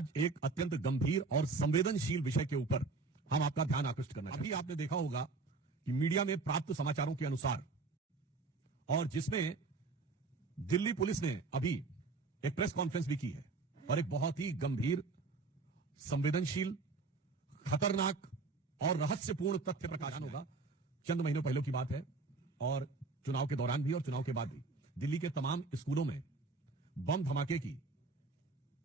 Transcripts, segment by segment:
आज एक अत्यंत गंभीर और संवेदनशील विषय के ऊपर हम आपका ध्यान आकृष्ट करना चाहते हैं। अभी आपने देखा होगा कि मीडिया में प्राप्त समाचारों के अनुसार और जिसमें दिल्ली पुलिस ने अभी एक प्रेस कॉन्फ्रेंस भी की है और एक बहुत ही गंभीर, संवेदनशील, खतरनाक और रहस्यपूर्ण तथ्य प्रकाशन होगा। चंद महीनों पहले की बात है और चुनाव के दौरान भी और चुनाव के बाद भी दिल्ली के तमाम स्कूलों में बम धमाके की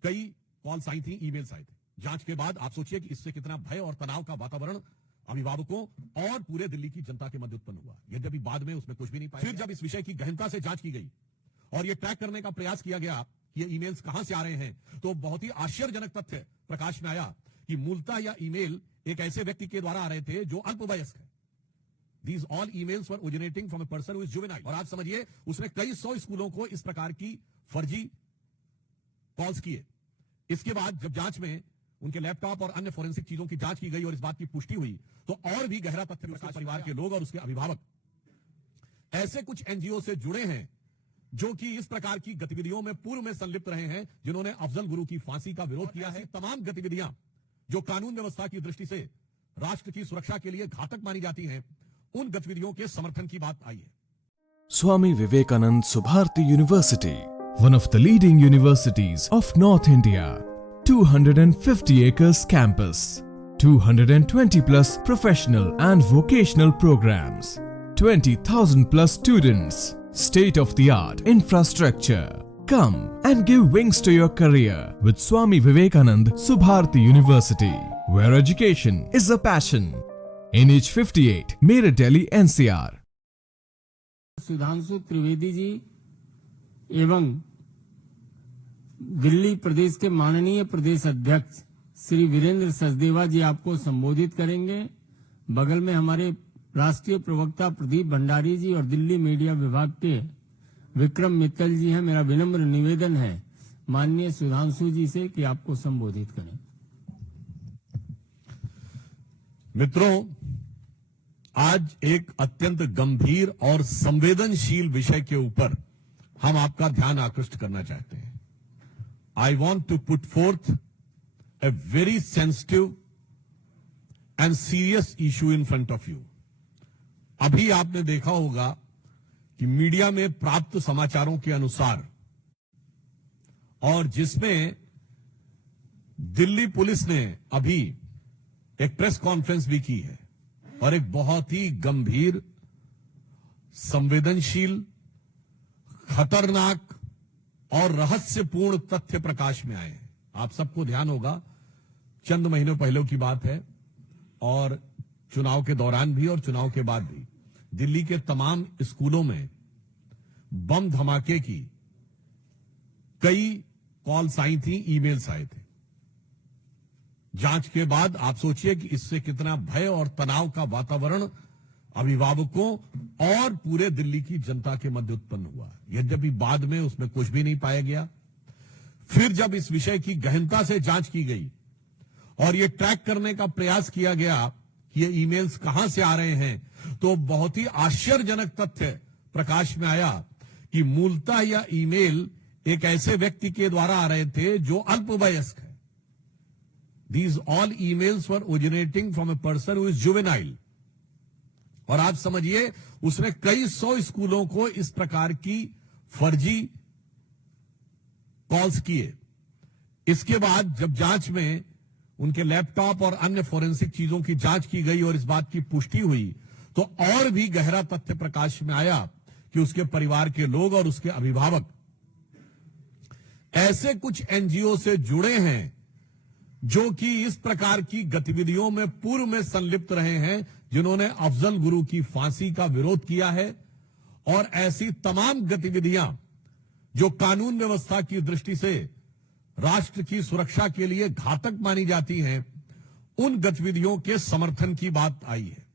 कई कॉल्स आई थी, ईमेल्स आए थे। जांच के बाद आप सोचिए कि इससे कितना भय और तनाव का वातावरण अभिभावकों और पूरे दिल्ली की जनता के मध्य उत्पन्न हुआ। यद्यपि बाद में उसमें कुछ भी नहीं पाया। फिर जब इस विषय की गहनता से जांच की गई और यह ट्रैक करने का प्रयास किया गया कि ये ईमेल्स कहां से आ रहे हैं, तो बहुत ही आश्चर्यजनक तथ्य प्रकाश में आया कि मूलतः यह ईमेल एक ऐसे व्यक्ति के द्वारा आ रहे थे जो अल्पवयस्क है। These all emails were originating from a person who is juvenile। और आप समझिए उसने कई 100 स्कूलों को इस प्रकार की फर्जी कॉल्स किए। इसके बाद जब जांच में उनके लैपटॉप और अन्य फोरेंसिक चीजों की जांच की गई और इस बात की पुष्टि हुई, तो और भी गहरा तथ्य प्रकाश परिवार के लोग और उसके अभिभावक ऐसे कुछ एनजीओ से जुड़े हैं जो कि इस प्रकार की गतिविधियों में पूर्व में संलिप्त रहे हैं, जिन्होंने अफजल गुरु की फांसी का विरोध किया है। तमाम गतिविधियां जो कानून व्यवस्था की दृष्टि से राष्ट्र की सुरक्षा के लिए घातक मानी जाती हैं, उन गतिविधियों के समर्थन की बात आई है। Swami Vivekanand Subharti University, one of the leading universities of North India. 250 acres campus, 220 plus professional and vocational programs, 20,000 plus students, state of the art infrastructure. Come and give wings to your career with Swami Vivekanand Subharti University, where education is a passion. NH 58, Meerut, Delhi, NCR। Sudhanshu Trivedi ji एवं दिल्ली प्रदेश के माननीय प्रदेश अध्यक्ष श्री वीरेंद्र सचदेवा जी आपको संबोधित करेंगे। बगल में हमारे राष्ट्रीय प्रवक्ता प्रदीप भंडारी जी और दिल्ली मीडिया विभाग के विक्रम मित्तल जी हैं। मेरा विनम्र निवेदन है माननीय सुधांशु जी से कि आपको संबोधित करें। मित्रों, आज एक अत्यंत गंभीर और संवेदनशील विषय के ऊपर हम आपका ध्यान आकृष्ट करना चाहते हैं। I want to put forth a very sensitive and serious issue in front of you. अभी आपने देखा होगा कि मीडिया में प्राप्त समाचारों के अनुसार और जिसमें दिल्ली पुलिस ने अभी एक प्रेस कॉन्फ्रेंस भी की है और एक बहुत ही गंभीर, संवेदनशील, खतरनाक और रहस्यपूर्ण तथ्य प्रकाश में आए हैं। आप सबको ध्यान होगा, चंद महीनों पहले की बात है और चुनाव के दौरान भी और चुनाव के बाद भी दिल्ली के तमाम स्कूलों में बम धमाके की कई कॉल्स आई थी, ईमेल्स आए थे। जांच के बाद आप सोचिए कि इससे कितना भय और तनाव का वातावरण अभिभावकों और पूरे दिल्ली की जनता के मध्य उत्पन्न हुआ। यद्यपि बाद में उसमें कुछ भी नहीं पाया गया। फिर जब इस विषय की गहनता से जांच की गई और यह ट्रैक करने का प्रयास किया गया कि ये ईमेल्स कहां से आ रहे हैं, तो बहुत ही आश्चर्यजनक तथ्य प्रकाश में आया कि मूलतः यह ईमेल एक ऐसे व्यक्ति के द्वारा आ रहे थे जो अल्पवयस्क है। These all emails were originating from a person who is juvenile। और आप समझिए उसने कई 100 स्कूलों को इस प्रकार की फर्जी कॉल्स किए। इसके बाद जब जांच में उनके लैपटॉप और अन्य फोरेंसिक चीजों की जांच की गई और इस बात की पुष्टि हुई, तो और भी गहरा तथ्य प्रकाश में आया कि उसके परिवार के लोग और उसके अभिभावक ऐसे कुछ एनजीओ से जुड़े हैं जो कि इस प्रकार की गतिविधियों में पूर्व में संलिप्त रहे हैं, जिन्होंने अफजल गुरु की फांसी का विरोध किया है। और ऐसी तमाम गतिविधियां जो कानून व्यवस्था की दृष्टि से राष्ट्र की सुरक्षा के लिए घातक मानी जाती हैं, उन गतिविधियों के समर्थन की बात आई है।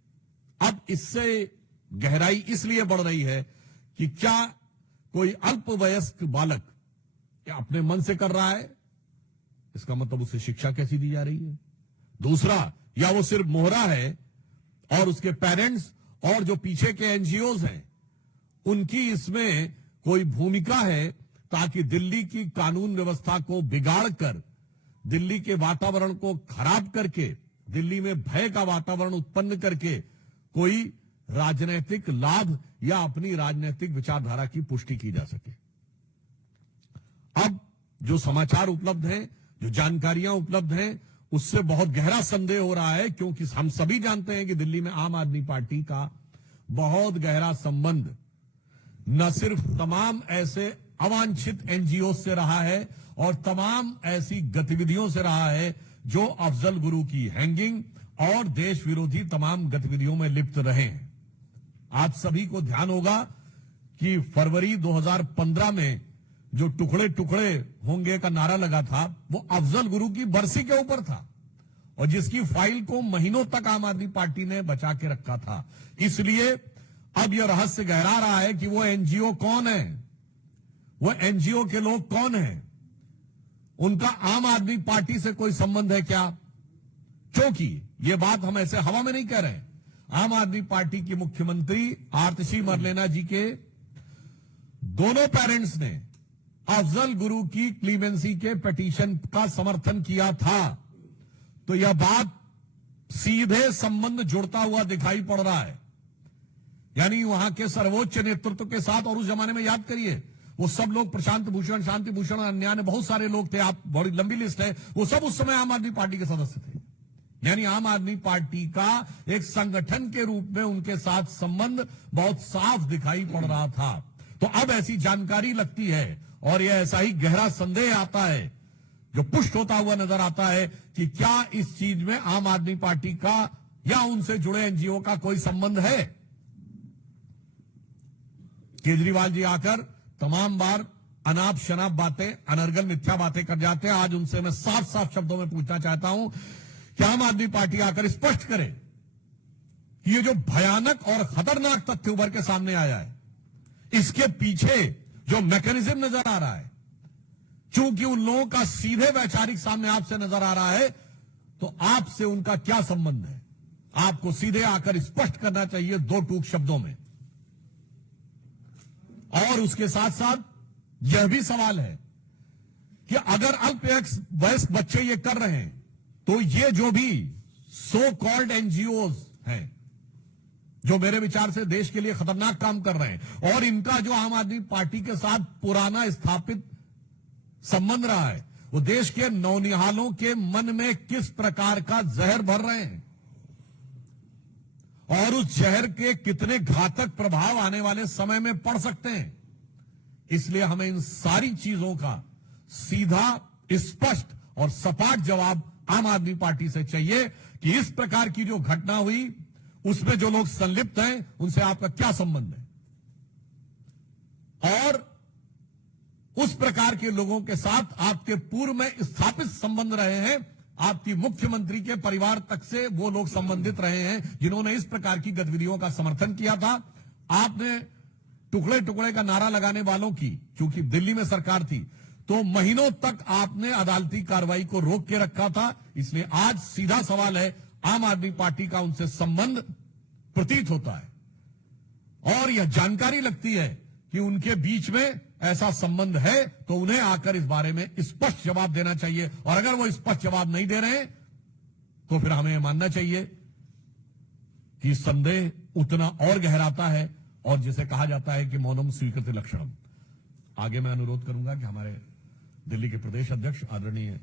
अब इससे गहराई इसलिए बढ़ रही है कि क्या कोई अल्पवयस्क बालक अपने मन से कर रहा है, इसका मतलब उसे शिक्षा कैसी दी जा रही है। दूसरा, या वो सिर्फ मोहरा है और उसके पेरेंट्स और जो पीछे के एनजीओज हैं उनकी इसमें कोई भूमिका है ताकि दिल्ली की कानून व्यवस्था को बिगाड़कर दिल्ली के वातावरण को खराब करके, दिल्ली में भय का वातावरण उत्पन्न करके कोई राजनीतिक लाभ या अपनी राजनीतिक विचारधारा की पुष्टि की जा सके। अब जो समाचार उपलब्ध हैं, जो जानकारियां उपलब्ध हैं, उससे बहुत गहरा संदेह हो रहा है, क्योंकि हम सभी जानते हैं कि दिल्ली में आम आदमी पार्टी का बहुत गहरा संबंध न सिर्फ तमाम ऐसे अवांछित एनजीओ से रहा है और तमाम ऐसी गतिविधियों से रहा है जो अफजल गुरु की हैंगिंग और देश विरोधी तमाम गतिविधियों में लिप्त रहे हैं। आप सभी को ध्यान होगा कि फरवरी 2015 में जो टुकड़े टुकड़े होंगे का नारा लगा था, वो अफजल गुरु की बरसी के ऊपर था और जिसकी फाइल को महीनों तक आम आदमी पार्टी ने बचा के रखा था। इसलिए अब यह रहस्य गहरा रहा है कि वो एनजीओ कौन है, वो एनजीओ के लोग कौन हैं, उनका आम आदमी पार्टी से कोई संबंध है क्या? क्योंकि ये बात हम ऐसे हवा में नहीं कह रहे हैं। आम आदमी पार्टी की मुख्यमंत्री आतिशी मरलेना जी के दोनों पेरेंट्स ने अफजल गुरु की क्लीमेंसी के पिटीशन का समर्थन किया था, तो यह बात सीधे संबंध जुड़ता हुआ दिखाई पड़ रहा है। यानी वहां के सर्वोच्च नेतृत्व के साथ, और उस जमाने में याद करिए वो सब लोग, प्रशांत भूषण, शांति भूषण, अन्य ने बहुत सारे लोग थे, आप बड़ी लंबी लिस्ट है, वो सब उस समय आम आदमी पार्टी के सदस्य थे। यानी आम आदमी पार्टी का एक संगठन के रूप में उनके साथ संबंध बहुत साफ दिखाई पड़ रहा था। तो अब ऐसी जानकारी लगती है और यह ऐसा ही गहरा संदेह आता है जो पुष्ट होता हुआ नजर आता है कि क्या इस चीज में आम आदमी पार्टी का या उनसे जुड़े एनजीओ का कोई संबंध है। केजरीवाल जी आकर तमाम बार अनाप शनाप बातें, अनर्गल मिथ्या बातें कर जाते हैं। आज उनसे मैं साफ साफ शब्दों में पूछना चाहता हूं कि आम आदमी पार्टी आकर स्पष्ट करे कि ये जो भयानक और खतरनाक तथ्य उभर के सामने आया है, इसके पीछे जो मैकेनिज्म नजर आ रहा है, चूंकि उन लोगों का सीधे वैचारिक सामने आपसे नजर आ रहा है, तो आपसे उनका क्या संबंध है, आपको सीधे आकर स्पष्ट करना चाहिए दो टूक शब्दों में। और उसके साथ साथ यह भी सवाल है कि अगर अल्पवयस्क बच्चे ये कर रहे हैं, तो ये जो भी सो कॉल्ड एनजीओज हैं, जो मेरे विचार से देश के लिए खतरनाक काम कर रहे हैं, और इनका जो आम आदमी पार्टी के साथ पुराना स्थापित संबंध रहा है, वो देश के नौनिहालों के मन में किस प्रकार का जहर भर रहे हैं और उस जहर के कितने घातक प्रभाव आने वाले समय में पड़ सकते हैं। इसलिए हमें इन सारी चीजों का सीधा, स्पष्ट और सपाट जवाब आम आदमी पार्टी से चाहिए कि इस प्रकार की जो घटना हुई उसमें जो लोग संलिप्त हैं उनसे आपका क्या संबंध है, और उस प्रकार के लोगों के साथ आपके पूर्व में स्थापित संबंध रहे हैं, आपकी मुख्यमंत्री के परिवार तक से वो लोग संबंधित रहे हैं जिन्होंने इस प्रकार की गतिविधियों का समर्थन किया था। आपने टुकड़े टुकड़े का नारा लगाने वालों की, चूंकि दिल्ली में सरकार थी, तो महीनों तक आपने अदालती कार्रवाई को रोक के रखा था। इसलिए आज सीधा सवाल है, आम आदमी पार्टी का उनसे संबंध प्रतीत होता है और यह जानकारी लगती है कि उनके बीच में ऐसा संबंध है, तो उन्हें आकर इस बारे में स्पष्ट जवाब देना चाहिए। और अगर वो स्पष्ट जवाब नहीं दे रहे हैं तो फिर हमें मानना चाहिए कि संदेह उतना और गहराता है, और जिसे कहा जाता है कि मौनम स्वीकृति लक्षणम। आगे मैं अनुरोध करूंगा कि हमारे दिल्ली के प्रदेश अध्यक्ष आदरणीय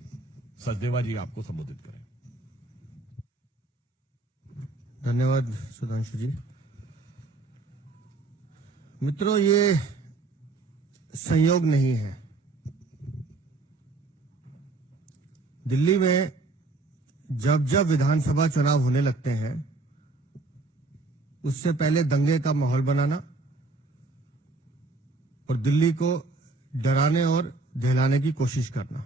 सचदेवा जी आपको संबोधित करें। धन्यवाद सुधांशु जी। मित्रों, ये संयोग नहीं है। दिल्ली में जब जब विधानसभा चुनाव होने लगते हैं, उससे पहले दंगे का माहौल बनाना और दिल्ली को डराने और दहलाने की कोशिश करना।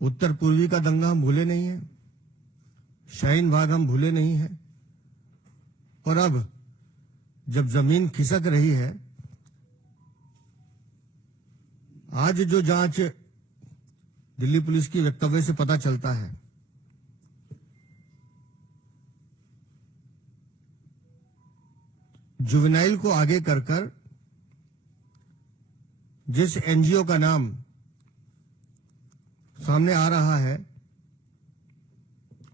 उत्तर पूर्वी का दंगा हम भूले नहीं हैं, शाहीन बाग हम भूले नहीं हैं, और अब जब जमीन खिसक रही है, आज जो जांच दिल्ली पुलिस की वक्तव्य से पता चलता है, जुवेनाइल को आगे कर जिस एनजीओ का नाम सामने आ रहा है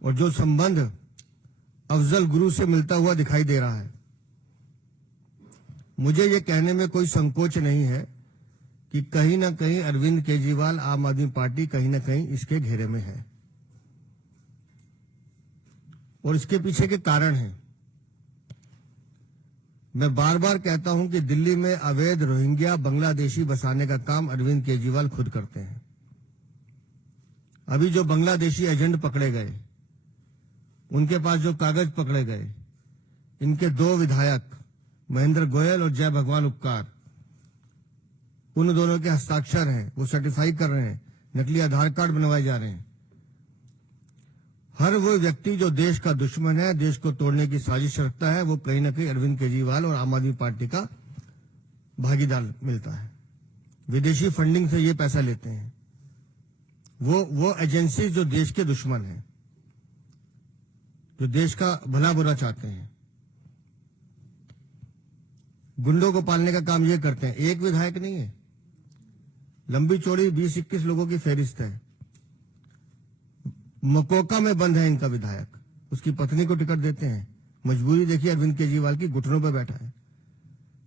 और जो संबंध अफजल गुरु से मिलता हुआ दिखाई दे रहा है, मुझे ये कहने में कोई संकोच नहीं है कि कहीं ना कहीं अरविंद केजरीवाल आम आदमी पार्टी कहीं ना कहीं इसके घेरे में है और इसके पीछे के कारण हैं। मैं बार बार कहता हूं कि दिल्ली में अवैध रोहिंग्या बांग्लादेशी बसाने का काम अरविंद केजरीवाल खुद करते हैं। अभी जो बांग्लादेशी एजेंट पकड़े गए, उनके पास जो कागज पकड़े गए, इनके 2 विधायक महेंद्र गोयल और जय भगवान उपकार, उन दोनों के हस्ताक्षर हैं, वो सर्टिफाई कर रहे हैं, नकली आधार कार्ड बनवाए जा रहे हैं। हर वो व्यक्ति जो देश का दुश्मन है, देश को तोड़ने की साजिश रखता है, वो कहीं ना कहीं अरविंद केजरीवाल और आम आदमी पार्टी का भागीदार मिलता है। विदेशी फंडिंग से ये पैसा लेते हैं वो एजेंसी जो देश के दुश्मन है, जो देश का भला बुरा चाहते हैं, गुंडों को पालने का काम ये करते हैं। एक विधायक नहीं है, लंबी चौड़ी 20-21 लोगों की फहरिस्त है। मकोका में बंद है इनका विधायक, उसकी पत्नी को टिकट देते हैं। मजबूरी देखिए अरविंद केजरीवाल की, घुटनों पर बैठा है,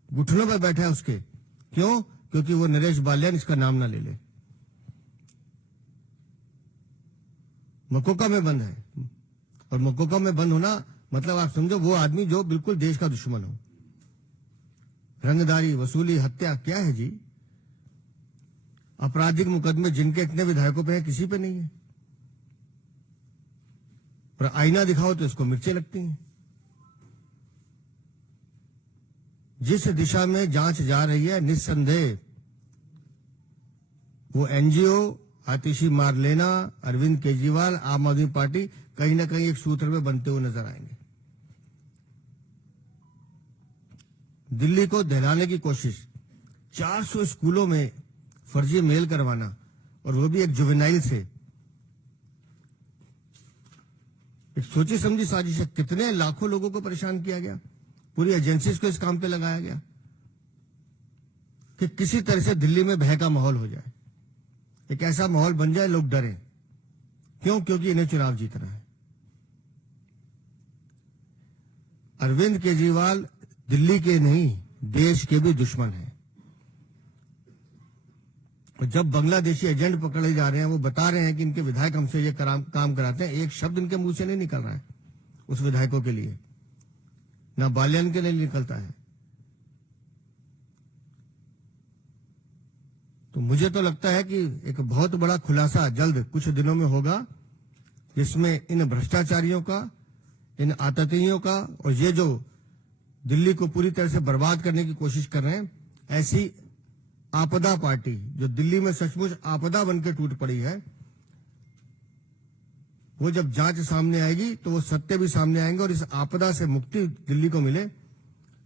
घुटनों पर बैठा है उसके। क्यों? क्योंकि वो नरेश बाल्यान इसका नाम ना ले ले। मकोका में बंद है, और मकोका में बंद होना मतलब आप समझो वो आदमी जो बिल्कुल देश का दुश्मन हो। रंगदारी, वसूली, हत्या, क्या है जी? आपराधिक मुकदमे जिनके इतने विधायकों पे है, किसी पे नहीं है। पर आईना दिखाओ तो इसको मिर्चें लगती हैं। जिस दिशा में जांच जा रही है, निस्संदेह वो एनजीओ, आतिशी मार लेना, अरविंद केजरीवाल, आम आदमी पार्टी कहीं ना कहीं एक सूत्र में बनते हुए नजर आएंगे। दिल्ली को दहलाने की कोशिश, 400 स्कूलों में फर्जी मेल करवाना, और वो भी एक जुवेनाइल से। एक सोची समझी साजिश है। कितने लाखों लोगों को परेशान किया गया, पूरी एजेंसीज को इस काम पे लगाया गया कि किसी तरह से दिल्ली में भय का माहौल हो जाए, एक ऐसा माहौल बन जाए लोग डरें। क्यों? क्योंकि इन्हें चुनाव जीतना है। अरविंद केजरीवाल दिल्ली के नहीं, देश के भी दुश्मन हैं। और जब बांग्लादेशी एजेंट पकड़े जा रहे हैं, वो बता रहे हैं कि इनके विधायक हमसे ये काम कराते हैं, एक शब्द इनके मुंह से नहीं निकल रहा है उस विधायकों के लिए, ना बाल्यान के लिए निकलता है। तो मुझे तो लगता है कि एक बहुत बड़ा खुलासा जल्द कुछ दिनों में होगा, जिसमें इन भ्रष्टाचारियों का, इन आततियों का, और ये जो दिल्ली को पूरी तरह से बर्बाद करने की कोशिश कर रहे हैं, ऐसी आपदा पार्टी जो दिल्ली में सचमुच आपदा बनकर टूट पड़ी है, वो जब जांच सामने आएगी तो वो सत्य भी सामने आएंगे और इस आपदा से मुक्ति दिल्ली को मिले,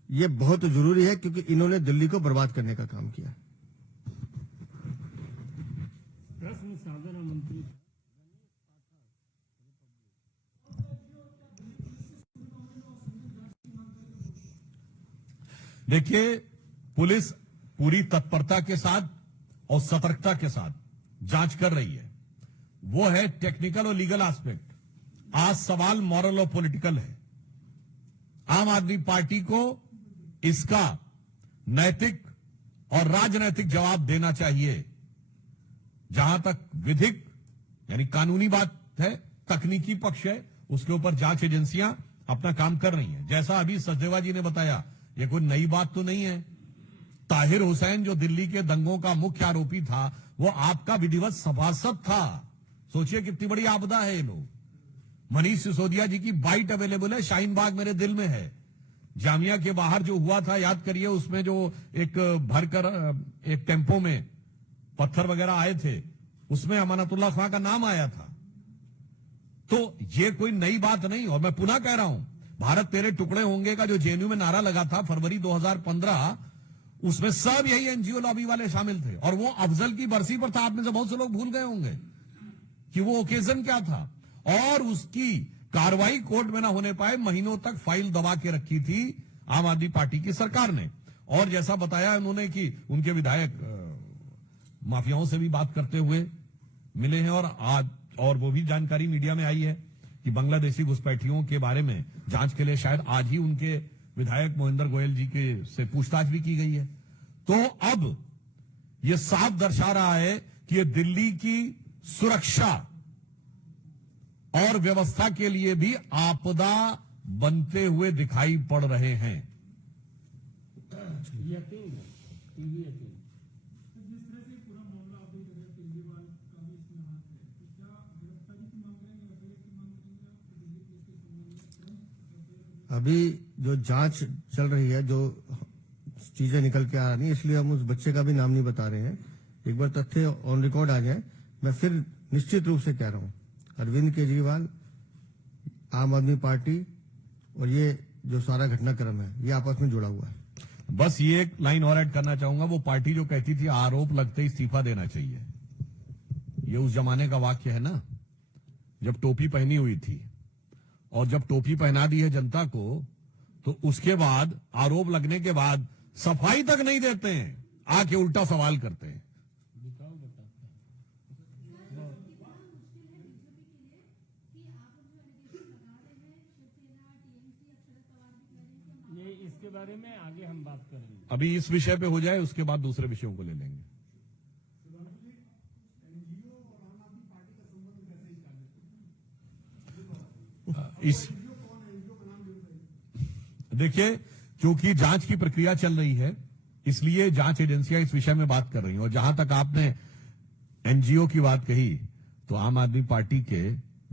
ये बहुत जरूरी है, क्योंकि इन्होंने दिल्ली को बर्बाद करने का काम किया। प्रश्न साधना मंत्री देखिए, पुलिस पूरी तत्परता के साथ और सतर्कता के साथ जांच कर रही है। वो है टेक्निकल और लीगल एस्पेक्ट। आज सवाल मॉरल और पॉलिटिकल है। आम आदमी पार्टी को इसका नैतिक और राजनैतिक जवाब देना चाहिए। जहां तक विधिक यानी कानूनी बात है, तकनीकी पक्ष है, उसके ऊपर जांच एजेंसियां अपना काम कर रही हैं। जैसा अभी सचदेवा जी ने बताया, ये कोई नई बात तो नहीं है। ताहिर हुसैन जो दिल्ली के दंगों का मुख्य आरोपी था, वो आपका विधिवत सभासद था। सोचिए कितनी बड़ी आपदा है ये लोग। मनीष सिसोदिया जी की बाइट अवेलेबल है, शाहीन बाग मेरे दिल में है। जामिया के बाहर जो हुआ था, याद करिए, उसमें जो एक भरकर एक टेम्पो में पत्थर वगैरह आए थे, उसमें अमानतुल्लाह खां का नाम आया था। तो ये कोई नई बात नहीं। और मैं पुनः कह रहा हूं, भारत तेरे टुकड़े होंगे का जो जेएनयू में नारा लगा था फरवरी 2015, उसमें सब यही एनजीओ लॉबी वाले शामिल थे। और वो अफजल की बरसी पर था। आप में से बहुत से लोग भूल गए होंगे कि वो ओकेजन क्या था। और उसकी कार्रवाई कोर्ट में ना होने पाए, महीनों तक फाइल दबा के रखी थी आम आदमी पार्टी की सरकार ने। और जैसा बताया उन्होंने कि उनके विधायक माफियाओं से भी बात करते हुए मिले हैं और आज और वो भी जानकारी मीडिया में आई है कि बांग्लादेशी घुसपैठियों के बारे में जांच के लिए शायद आज ही उनके विधायक मोहिंदर गोयल जी के से पूछताछ भी की गई है। तो अब ये साफ दर्शा रहा है कि ये दिल्ली की सुरक्षा और व्यवस्था के लिए भी आपदा बनते हुए दिखाई पड़ रहे हैं। यकीन है, टीवी यकीन। अभी जो जांच चल रही है, जो चीजें निकल के आ रही है, इसलिए हम उस बच्चे का भी नाम नहीं बता रहे हैं। एक बार तथ्य ऑन रिकॉर्ड आ जाए, मैं फिर निश्चित रूप से कह रहा हूं, अरविंद केजरीवाल, आम आदमी पार्टी और ये जो सारा घटनाक्रम है, ये आपस में जुड़ा हुआ है। बस ये एक लाइन और ऐड करना चाहूंगा, वो पार्टी जो कहती थी आरोप लगते ही इस्तीफा देना चाहिए, ये उस जमाने का वाक्य है ना, जब टोपी पहनी हुई थी और जब टोपी पहना दी है जनता को, तो उसके बाद आरोप लगने के बाद सफाई तक नहीं देते हैं, आके उल्टा सवाल करते हैं। ये इसके बारे में आगे हम बात करेंगे। अभी इस विषय पे हो जाए, उसके बाद दूसरे विषयों को ले लेंगे। इस देखिए, क्योंकि जांच की प्रक्रिया चल रही है, इसलिए जांच एजेंसियां इस विषय में बात कर रही हैं। और जहां तक आपने एनजीओ की बात कही, तो आम आदमी पार्टी के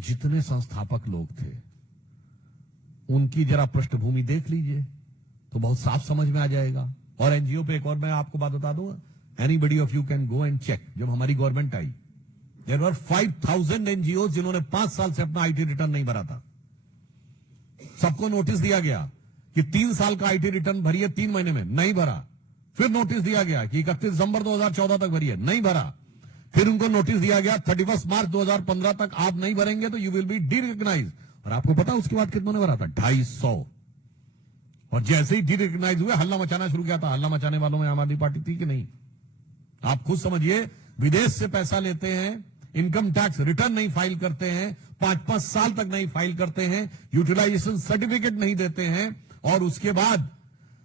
जितने संस्थापक लोग थे, उनकी जरा पृष्ठभूमि देख लीजिए तो बहुत साफ समझ में आ जाएगा। और एनजीओ पे एक और मैं आपको बात बता दूंगा, anybody of you can go and check. जब हमारी गवर्नमेंट आई, देयर वर 5000 एनजीओ जिन्होंने 5 साल से अपना आईटी रिटर्न नहीं भरा था। सबको नोटिस दिया गया कि 3 साल का आईटी रिटर्न भरिए, 3 महीने में नहीं भरा। फिर नोटिस दिया गया कि 31 दिसंबर 2014 तक भरिए, नहीं भरा। फिर उनको नोटिस दिया गया 31 मार्च 2015 तक आप नहीं भरेंगे तो यू विल बी डी-रिकग्नाइज। और आपको पता उसके बाद कितनों ने भरा था? 250। और जैसे ही डी-रिकग्नाइज हुए, हल्ला मचाना शुरू किया था। हल्ला मचाने वालों में आम आदमी पार्टी थी कि नहीं? आप खुद समझिए, विदेश से पैसा लेते हैं, इनकम टैक्स रिटर्न नहीं फाइल करते हैं, 5-5 साल तक नहीं फाइल करते हैं, यूटिलाइजेशन सर्टिफिकेट नहीं देते हैं, और उसके बाद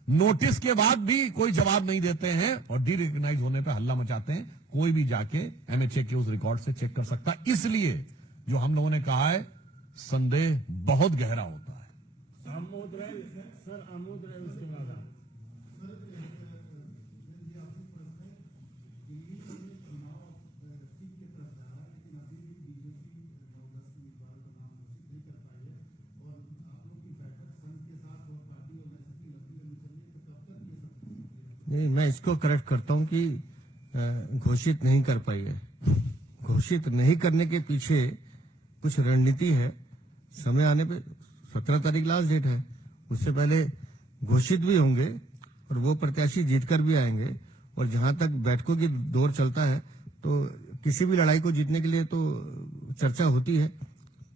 नोटिस के बाद भी कोई जवाब नहीं देते हैं, और डी-रिकग्नाइज होने पर हल्ला मचाते हैं। कोई भी जाके एमएचए के उस रिकॉर्ड से चेक कर सकता है। इसलिए जो हम लोगों ने कहा है, संदेह बहुत गहरा होता है। आमोद राय सर, आमोद राय उसके बाद आप। नहीं, मैं इसको करेक्ट करता हूं कि घोषित नहीं कर पाई है। घोषित नहीं करने के पीछे कुछ रणनीति है। समय आने पे 17 तारीख लास्ट डेट है, उससे पहले घोषित भी होंगे और वो प्रत्याशी जीतकर भी आएंगे। और जहां तक बैठकों की दौर चलता है, तो किसी भी लड़ाई को जीतने के लिए तो चर्चा होती है,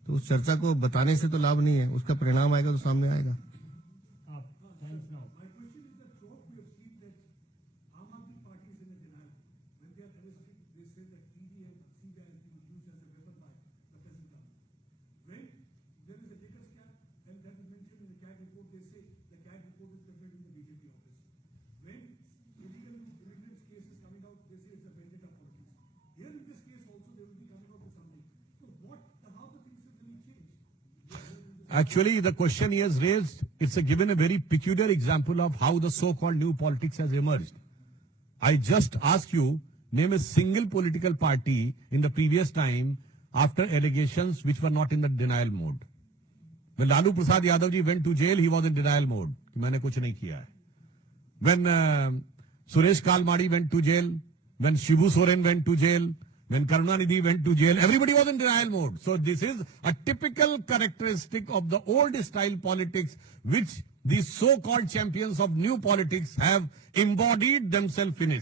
तो उस चर्चा को बताने से तो लाभ नहीं है, उसका परिणाम आएगा तो सामने आएगा। Actually, the question he has raised, it's given a very peculiar example of how the so-called new politics has emerged. I just ask you, name a single political party in the previous time after allegations which were not in the denial mode. When Lalu Prasad Yadav ji went to jail, he was in denial mode. कि मैंने कुछ नहीं किया है. When Suresh Kalmadi went to jail, when Shibu Soren went to jail, when Karunanidhi went to jail, everybody was in denial mode. So this is a typical characteristic of the old style politics which these so-called champions of new politics have embodied themselves in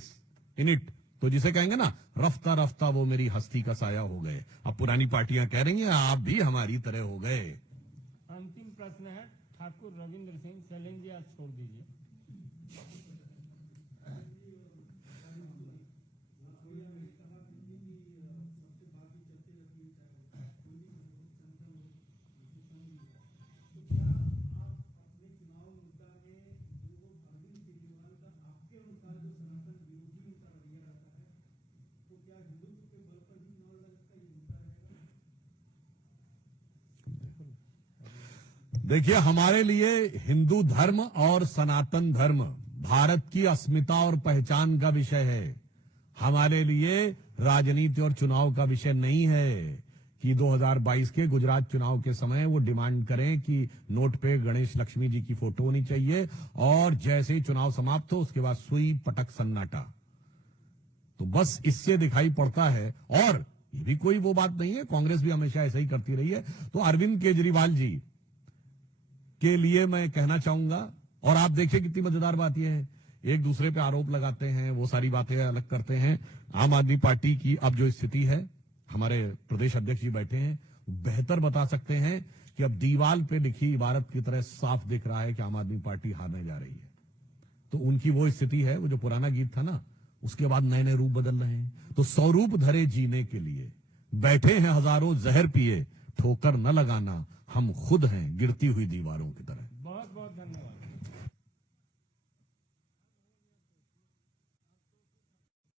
it. तो जिसे कहेंगे ना, रफ्ता रफ्ता वो मेरी हस्ती का साया हो गए। अब पुरानी पार्टियां कह रही हैं आप भी हमारी तरह हो गए। अंतिम प्रश्न है ठाकुर रविंद्र सिंह। शैलेंद्र जी, आज छोड़ दीजिए। देखिए, हमारे लिए हिंदू धर्म और सनातन धर्म भारत की अस्मिता और पहचान का विषय है। हमारे लिए राजनीति और चुनाव का विषय नहीं है कि 2022 के गुजरात चुनाव के समय वो डिमांड करें कि नोट पे गणेश लक्ष्मी जी की फोटो होनी चाहिए और जैसे ही चुनाव समाप्त हो उसके बाद सुई पटक सन्नाटा। तो बस इससे दिखाई पड़ता है, और ये भी कोई वो बात नहीं है, कांग्रेस भी हमेशा ऐसा ही करती रही है। तो अरविंद केजरीवाल जी के लिए मैं कहना चाहूंगा, और आप देखिए कितनी मजेदार बात यह है, एक दूसरे पे आरोप लगाते हैं, वो सारी बातें अलग करते हैं। आम आदमी पार्टी की अब जो स्थिति है, हमारे प्रदेश अध्यक्ष जी बैठे हैं, बेहतर बता सकते हैं कि अब दीवार पे लिखी इबारत की तरह साफ दिख रहा है कि आम आदमी पार्टी हारने जा रही है। तो उनकी वो स्थिति है, वो जो पुराना गीत था ना, उसके बाद नए नए रूप बदल रहे हैं। तो स्वरूप धरे जीने के लिए बैठे हैं हजारों जहर पिए, ठोकर न लगाना हम खुद हैं गिरती हुई दीवारों की तरह।